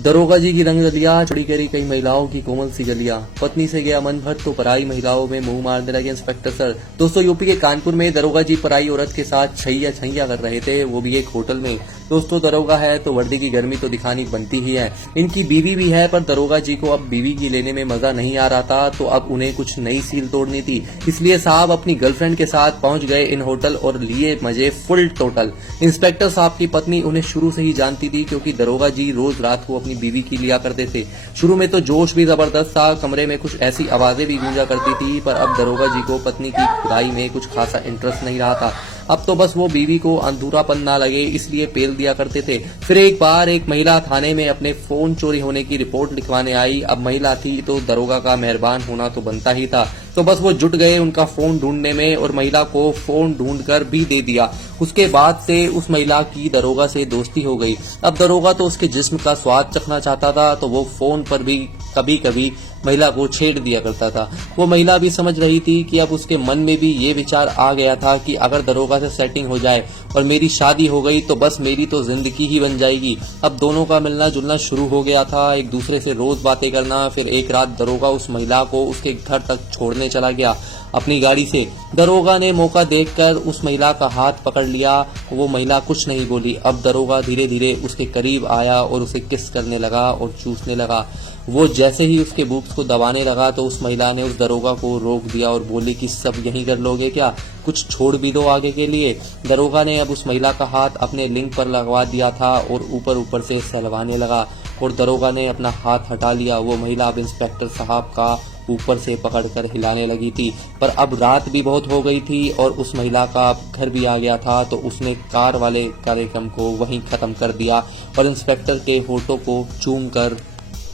दरोगा जी की रंग रलिया चोरी करी कई महिलाओं की कोमल सी गलियां। पत्नी से गया मन भर तो पराई महिलाओं में मुंह मारने लगे इंस्पेक्टर सर। दोस्तों यूपी के कानपुर में दरोगा जी पराई औरत के साथ छैया छैया कर रहे थे, वो भी एक होटल में। दोस्तों दरोगा है तो वर्दी की गर्मी तो दिखानी बनती ही है। इनकी बीवी भी है, पर दरोगा जी को अब बीवी की लेने में मजा नहीं आ रहा था, तो अब उन्हें कुछ नई सील तोड़नी थी। इसलिए साहब अपनी गर्लफ्रेंड के साथ पहुंच गए इन होटल और लिए मजे फुल टोटल। इंस्पेक्टर साहब की पत्नी उन्हें शुरू से ही जानती थी, क्योंकि दरोगा जी रोज रात को अपनी बीवी की लिया करते थे। शुरू में तो जोश भी जबरदस्त था, कमरे में कुछ ऐसी आवाजें भी गूंजा करती थी, पर अब दरोगा जी को पत्नी की खुदाई में कुछ खासा इंटरेस्ट नहीं रहा था। अब तो बस वो बीवी को अधूरापन ना लगे इसलिए पेल दिया करते थे। फिर एक बार एक महिला थाने में अपने फोन चोरी होने की रिपोर्ट लिखवाने आई। अब महिला थी तो दरोगा का मेहरबान होना तो बनता ही था, तो बस वो जुट गए उनका फोन ढूंढने में और महिला को फोन ढूंढकर भी दे दिया। उसके बाद से उस महिला की दरोगा से दोस्ती हो गई। अब दरोगा तो उसके जिस्म का स्वाद चखना चाहता था, तो वो फोन पर भी कभी कभी महिला को छेड़ दिया करता था। वो महिला भी समझ रही थी कि अब उसके मन में भी ये विचार आ गया था कि अगर दरोगा से सेटिंग हो जाए और मेरी शादी हो गई तो बस मेरी तो जिंदगी ही बन जाएगी। अब दोनों का मिलना जुलना शुरू हो गया था, एक दूसरे से रोज बातें करना। फिर एक रात दरोगा उस महिला को उसके घर तक छोड़ने चला गया अपनी गाड़ी से। दरोगा ने मौका देखकर उस महिला का हाथ पकड़ लिया। वो महिला कुछ नहीं बोली। अब दरोगा धीरे धीरे उसके करीब आया और उसे किस करने लगा और चूसने लगा। वो जैसे ही उसके बूब्स को दबाने लगा तो उस महिला ने उस दरोगा को रोक दिया और बोली कि सब यहीं कर लोगे क्या, कुछ छोड़ भी दो आगे के लिए। दरोगा ने अब उस महिला का हाथ अपने लिंग पर लगवा दिया था और ऊपर ऊपर से सहलवाने लगा, और दरोगा ने अपना हाथ हटा लिया। वो महिला अब इंस्पेक्टर साहब का ऊपर से पकड़कर हिलाने लगी थी, पर अब रात भी बहुत हो गई थी और उस महिला का घर भी आ गया था, तो उसने कार वाले कार्यक्रम को वहीं खत्म कर दिया और इंस्पेक्टर के होठों को चूम कर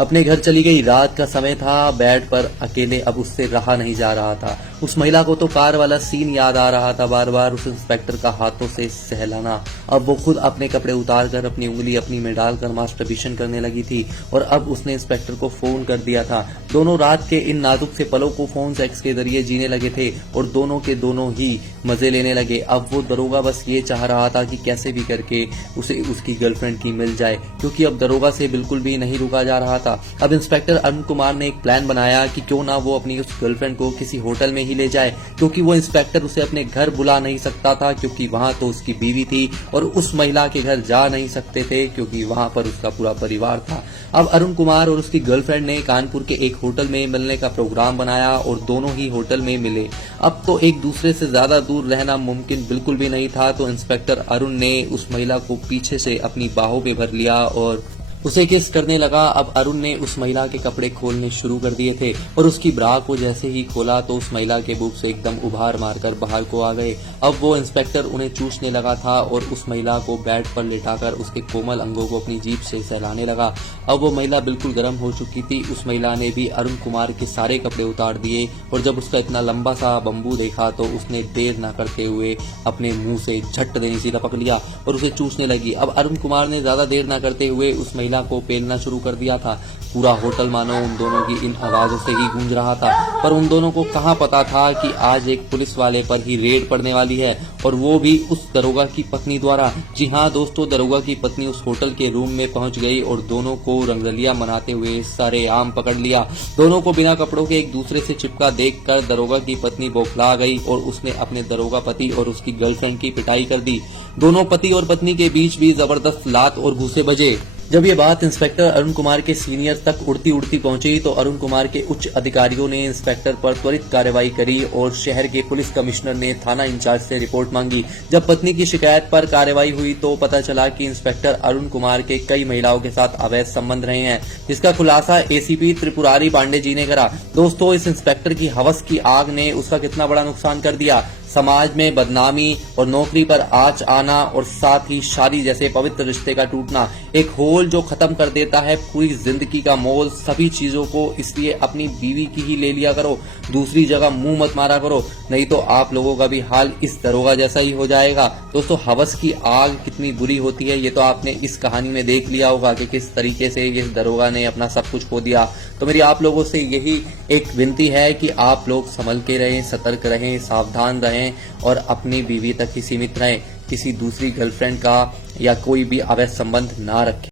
अपने घर चली गई। रात का समय था, बेड पर अकेले अब उससे रहा नहीं जा रहा था। उस महिला को तो कार वाला सीन याद आ रहा था, बार बार उस इंस्पेक्टर का हाथों से सहलाना। अब वो खुद अपने कपड़े उतार कर अपनी उंगली अपनी में डालकर मास्टरबेशन करने लगी थी, और अब उसने इंस्पेक्टर को फोन कर दिया था। दोनों रात के इन नाजुक से पलों को फोन सेक्स के जरिए जीने लगे थे और दोनों के दोनों ही मजे लेने लगे। अब वो दरोगा बस ये चाह रहा था कि कैसे भी करके उसे उसकी गर्लफ्रेंड की मिल जाए, क्योंकि अब दरोगा से बिल्कुल भी नहीं रुका जा रहा था। अब इंस्पेक्टर अरुण कुमार ने एक प्लान बनाया कि क्यों ना वो अपनी उस गर्लफ्रेंड को किसी होटल में ही ले जाए, क्योंकि वो इंस्पेक्टर उसे अपने घर बुला नहीं सकता था, क्योंकि वहां तो उसकी बीवी थी, और उस महिला के घर जा नहीं सकते थे क्योंकि वहां पर उसका पूरा परिवार था। अब अरुण कुमार और उसकी गर्लफ्रेंड ने कानपुर के एक होटल में मिलने का प्रोग्राम बनाया और दोनों ही होटल में मिले। अब तो एक दूसरे से ज्यादा दूर रहना मुमकिन बिल्कुल भी नहीं था, तो इंस्पेक्टर अरुण ने उस महिला को पीछे से अपनी बाहों में भर लिया और उसे किस करने लगा। अब अरुण ने उस महिला के कपड़े खोलने शुरू कर दिए थे और उसकी ब्रा को जैसे ही खोला तो उस महिला के बुक से एकदम उभार मारकर बाहर को आ गए। अब वो इंस्पेक्टर उन्हें चूसने लगा था और उस महिला को बेड पर लेटाकर उसके कोमल अंगों को अपनी जीभ से सहलाने लगा। अब वो महिला बिल्कुल गर्म हो चुकी थी। उस महिला ने भी अरुण कुमार के सारे कपड़े उतार दिए और जब उसका इतना लंबा सा बम्बू देखा तो उसने देर न करते हुए अपने मुंह से झट देने से लपक लिया और उसे चूसने लगी। अब अरुण कुमार ने ज्यादा देर न करते हुए उस महिला को पेलना शुरू कर दिया था। पूरा होटल मानो उन दोनों की इन आवाजों से ही गूंज रहा था, पर उन दोनों को कहां पता था कि आज एक पुलिस वाले पर ही रेड पड़ने वाली है, और वो भी उस दरोगा की पत्नी द्वारा। जी हां दोस्तों, दरोगा की पत्नी उस होटल के रूम में पहुंच गई और दोनों को रंगरलिया मनाते हुए सरेआम पकड़ लिया। दोनों को बिना कपड़ों के एक दूसरे से चिपका देखकर दरोगा की पत्नी बौखला गई और उसने अपने दरोगा पति और उसकी गर्लफ्रेंड की पिटाई कर दी। दोनों पति और पत्नी के बीच भी जबरदस्त लात और घूंसे बजे। जब ये बात इंस्पेक्टर अरुण कुमार के सीनियर तक उड़ती उड़ती पहुंची तो अरुण कुमार के उच्च अधिकारियों ने इंस्पेक्टर पर त्वरित कार्रवाई करी और शहर के पुलिस कमिश्नर ने थाना इंचार्ज से रिपोर्ट मांगी। जब पत्नी की शिकायत पर कार्रवाई हुई तो पता चला कि इंस्पेक्टर अरुण कुमार के कई महिलाओं के साथ अवैध संबंध रहे हैं, जिसका खुलासा एसीपी त्रिपुरारी पांडे जी ने करा। दोस्तों, इस इंस्पेक्टर की हवस की आग ने उसका कितना बड़ा नुकसान कर दिया। समाज में बदनामी और नौकरी पर आंच आना और साथ ही शादी जैसे पवित्र रिश्ते का टूटना, एक होल जो खत्म कर देता है पूरी जिंदगी का मोल, सभी चीजों को। इसलिए अपनी बीवी की ही ले लिया करो, दूसरी जगह मुंह मत मारा करो, नहीं तो आप लोगों का भी हाल इस दरोगा जैसा ही हो जाएगा। दोस्तों, हवस की आग कितनी बुरी होती है ये तो आपने इस कहानी में देख लिया होगा कि किस तरीके से इस दरोगा ने अपना सब कुछ खो दिया। तो मेरी आप लोगों से यही एक विनती है कि आप लोग संभल के रहें, सतर्क रहें, सावधान रहें और अपनी बीवी तक ही सीमित रहें। किसी दूसरी गर्लफ्रेंड का या कोई भी अवैध संबंध ना रखें।